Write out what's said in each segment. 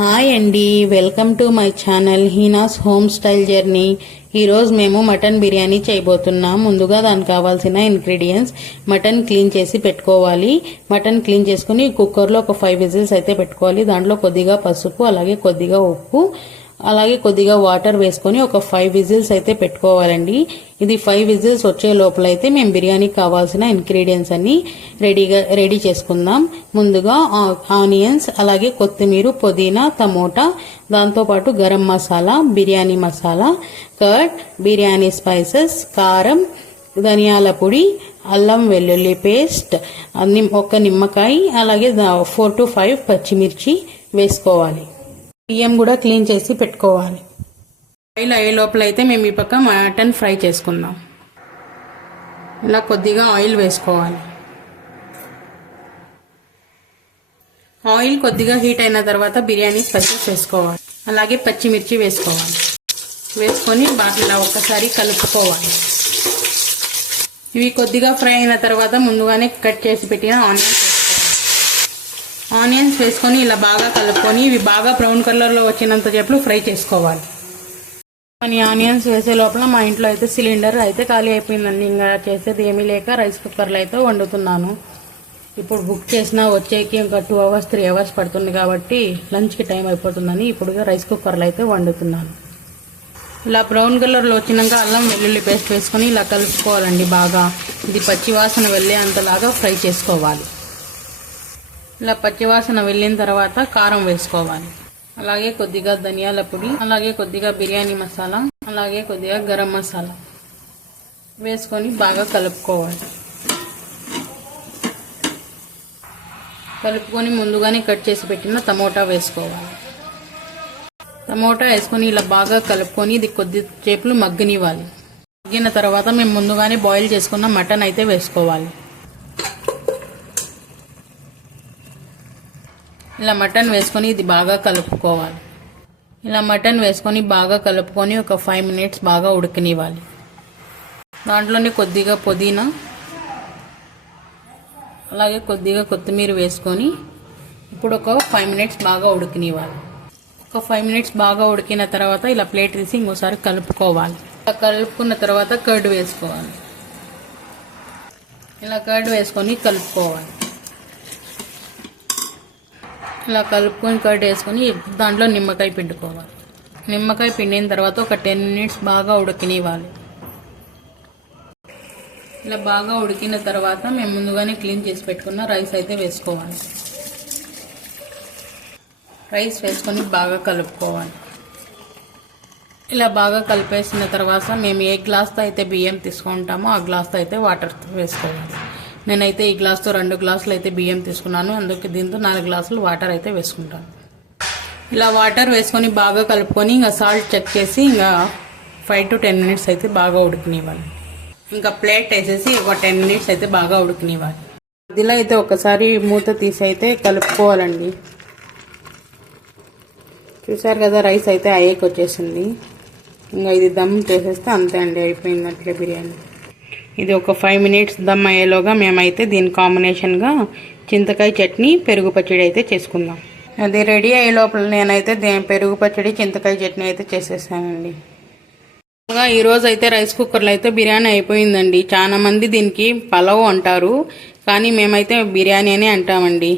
Hi అండి, welcome to my channel Heena's home style journey. ఈరోజు మేము మటన్ బిర్యానీ చేయబోతున్నాం. ముందుగా దానికి కావాల్సిన ఇంగ్రీడియంట్స్: మటన్ క్లీన్ చేసి పెట్టుకోవాలి. మటన్ క్లీన్ చేసుకుని కుక్కర్లో ఒక 5 విజిల్స్ అయితే పెట్టుకోవాలి. దాంట్లో కొద్దిగా పసుపు, అలాగే కొద్దిగా ఉప్పు, అలాగే కొద్దిగా వాటర్ వేసుకొని ఒక 5 విజిల్స్ అయితే పెట్టుకోవాలండి. ఇది 5 విజిల్స్ వచ్చే లోపల అయితే మేము బిర్యానీకి కావాల్సిన ఇంగ్రీడియంట్స్ అన్ని రెడీ చేసుకుందాం. ముందుగా ఆనియన్స్, అలాగే కొత్తిమీర, పుదీనా, టమోటా, దాంతోపాటు గరం మసాలా, బిర్యానీ మసాలా, కర్డ్, బిర్యానీ స్పైసెస్, కారం, ధనియాల పొడి, అల్లం వెల్లుల్లి పేస్ట్, ఒక నిమ్మకాయ, అలాగే 4 to 5 పచ్చిమిర్చి వేసుకోవాలి. బియ్యం కూడా క్లీన్ చేసి పెట్టుకోవాలి. ఆయిల్ అయ్యే లోపల అయితే మేము ఈ పక్క మటన్ ఫ్రై చేసుకుందాం. ఇలా కొద్దిగా ఆయిల్ వేసుకోవాలి. ఆయిల్ కొద్దిగా హీట్ అయిన తర్వాత బిర్యానీ స్పైసెస్ వేసుకోవాలి. అలాగే పచ్చిమిర్చి వేసుకోవాలి. వేసుకొని ఇలా ఒకసారి కలుపుకోవాలి. ఇవి కొద్దిగా ఫ్రై అయిన తర్వాత ముందుగానే కట్ చేసి పెట్టిన ఆనియన్స్ వేసుకొని ఇలా బాగా కలుపుకొని ఇవి బాగా బ్రౌన్ కలర్లో వచ్చినంత సేపు ఫ్రై చేసుకోవాలి. ఆనియన్స్ వేసే లోపల మా ఇంట్లో అయితే సిలిండర్ అయితే ఖాళీ అయిపోయిందండి. ఇంకా చేసేది ఏమీ లేక రైస్ కుక్కర్లో అయితే వండుతున్నాను. ఇప్పుడు బుక్ చేసినా వచ్చేకి ఇంకా 2 hours 3 hours పడుతుంది కాబట్టి లంచ్కి టైం అయిపోతుందని ఇప్పుడు రైస్ కుక్కర్లో అయితే వండుతున్నాను. ఇలా బ్రౌన్ కలర్లో వచ్చినాక అల్లం వెల్లుల్లి పేస్ట్ వేసుకొని ఇలా కలుపుకోవాలండి. బాగా ఇది పచ్చివాసన వెళ్ళే అంతలాగా ఫ్రై చేసుకోవాలి. ఇలా పచ్చివాసన వెళ్ళిన తర్వాత కారం వేసుకోవాలి. అలాగే కొద్దిగా ధనియాల పొడి, అలాగే కొద్దిగా బిర్యానీ మసాలా, అలాగే కొద్దిగా గరం మసాలా వేసుకొని బాగా కలుపుకోవాలి. కలుపుకొని ముందుగానే కట్ చేసి పెట్టిన టమోటా వేసుకోవాలి. టమోటా వేసుకొని ఇలా బాగా కలుపుకొని ఇది కొద్దిసేపు మగ్గనివ్వాలి. మగ్గిన తర్వాత మేము ముందుగానే బాయిల్ చేసుకున్న మటన్ అయితే వేసుకోవాలి. ఇలా మటన్ వేసుకొని ఇది బాగా కలుపుకోవాలి. ఇలా మటన్ వేసుకొని బాగా కలుపుకొని ఒక 5 minutes బాగా ఉడకనివ్వాలి. దాంట్లోనే కొద్దిగా పుదీనా, అలాగే కొద్దిగా కొత్తిమీర వేసుకొని ఇప్పుడు ఒక 5 minutes బాగా ఉడకనివ్వాలి. ఒక 5 minutes బాగా ఉడికిన తర్వాత ఇలా ప్లేట్ తీసి ఇంకోసారి కలుపుకోవాలి. ఇలా కలుపుకున్న తర్వాత కర్డ్ వేసుకోవాలి. ఇలా కర్డ్ వేసుకొని కలుపుకోవాలి. ఇలా కలుపుకొని కర్డ్ వేసుకొని దాంట్లో నిమ్మకాయ పిండుకోవాలి. నిమ్మకాయ పిండిన తర్వాత ఒక 10 minutes బాగా ఉడకనివ్వాలి. ఇలా బాగా ఉడికిన తర్వాత మేము ముందుగానే క్లీన్ చేసి పెట్టుకున్న రైస్ అయితే వేసుకోవాలి. రైస్ వేసుకొని బాగా కలుపుకోవాలి. ఇలా బాగా కలిపేసిన తర్వాత మేము ఏ గ్లాస్తో అయితే బియ్యం తీసుకుంటామో ఆ గ్లాస్తో అయితే వాటర్ వేసుకోవాలి. నేనైతే ఈ గ్లాస్తో 2 గ్లాసులు అయితే బియ్యం తీసుకున్నాను. అందుకే దీంతో 4 గ్లాసులు వాటర్ అయితే వేసుకుంటాను. ఇలా వాటర్ వేసుకొని బాగా కలుపుకొని ఇంకా సాల్ట్ చెక్ చేసి ఇంకా 5 to 10 minutes అయితే బాగా ఉడకనివ్వాలి. ఇంకా ప్లేట్ వేసేసి ఒక 10 minutes అయితే బాగా ఉడకనివ్వాలి. మధ్యలో అయితే ఒకసారి మూత తీసి అయితే కలుపుకోవాలండి. చూసారు కదా, రైస్ అయితే అయ్యేకి వచ్చేసింది. ఇంకా ఇది దమ్ చేసేస్తే అంతే అండి, అయిపోయింది అట్లే బిర్యానీ. ఇది ఒక 5 minutes దమ్ అయ్యేలోగా మేమైతే దీని కాంబినేషన్గా చింతకాయ చట్నీ, పెరుగు పచ్చడి అయితే చేసుకుందాం. అది రెడీ అయ్యే లోపల నేనైతే పెరుగు పచ్చడి, చింతకాయ చట్నీ అయితే చేసేసానండి. ఈరోజు అయితే రైస్ కుక్కర్లో అయితే బిర్యానీ అయిపోయిందండి. చాలా మంది దీనికి పలావ్ అంటారు, కానీ మేమైతే బిర్యానీ అని అంటామండి.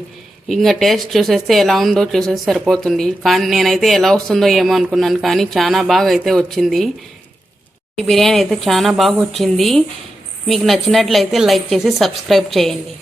ఇంకా టేస్ట్ చూసేస్తే ఎలా ఉందో చూసేస్తే సరిపోతుంది. కానీ నేనైతే ఎలా వస్తుందో ఏమో అనుకున్నాను, కానీ చాలా బాగా అయితే వచ్చింది. ఈ బిర్యానీ అయితే చాలా బాగా వచ్చింది. మీకు నచ్చినట్లయితే లైక్ చేసి సబ్స్క్రైబ్ చేయండి.